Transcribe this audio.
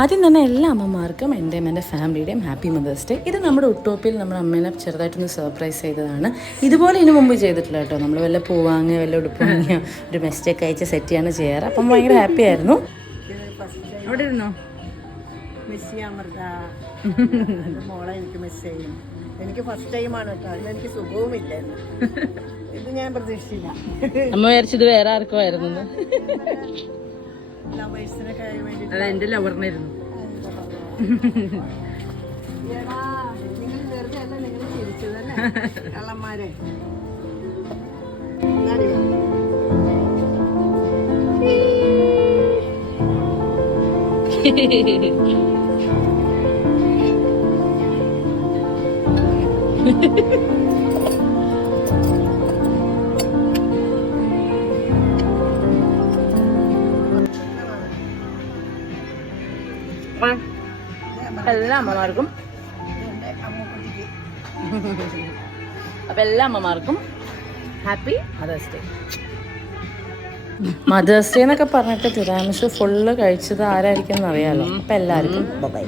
ആദ്യം തന്നെ എല്ലാ അമ്മമാർക്കും എൻ്റെയും എൻ്റെ ഫാമിലിയുടെയും ഹാപ്പി മദേഴ്സ് ഡേ. ഇത് നമ്മുടെ ഉട്ടോപ്പിയിൽ നമ്മുടെ അമ്മേനെ ചെറുതായിട്ടൊന്ന് സർപ്രൈസ് ചെയ്തതാണ്. ഇതുപോലെ ഇതിനു മുമ്പ് ചെയ്തിട്ടില്ല കേട്ടോ. നമ്മൾ വല്ല പൂവാങ്ങ വല്ല ഉടുപ്പ് വാങ്ങിയോ ഒരു മെസ്റ്റേക്ക് അയച്ച് സെറ്റ് ചെയ്യാണ് ചെയ്യാറ്. അപ്പം ഭയങ്കര ഹാപ്പി ആയിരുന്നു. അവിടെ ഇരുന്നോ? മിസ് ചെയ്യാൻ മോളെ എനിക്ക് മിസ് ചെയ്യും. എനിക്ക് ഫസ്റ്റ് ടൈമാണ് കേട്ടോ. അതിന് എനിക്ക് സുഖവുമില്ലായിരുന്നു. ഇത് ഞാൻ പ്രതീക്ഷിച്ചില്ല. അമ്മ വിചാരിച്ചത് വേറെ ആർക്കോ ആയിരുന്നു. ലവേഴ്സിനൊക്കെ വേണ്ടി അല്ല, എന്റെ ലവറിനായിരുന്നു. നിങ്ങൾ വെറുതെ അല്ല നിങ്ങൾ ചിരിച്ചതല്ലേ കള്ളന്മാരെ. എല്ലാ അമ്മമാർക്കും അപ്പൊ എല്ലാ അമ്മമാർക്കും happy mother's day. Mother's day എന്നൊക്കെ പറഞ്ഞിട്ട് തിരാമിസ് ഫുള്ള് കഴിച്ചത് ആരായിരിക്കും എന്നറിയാലോ. അപ്പൊ എല്ലാവർക്കും ബൈ.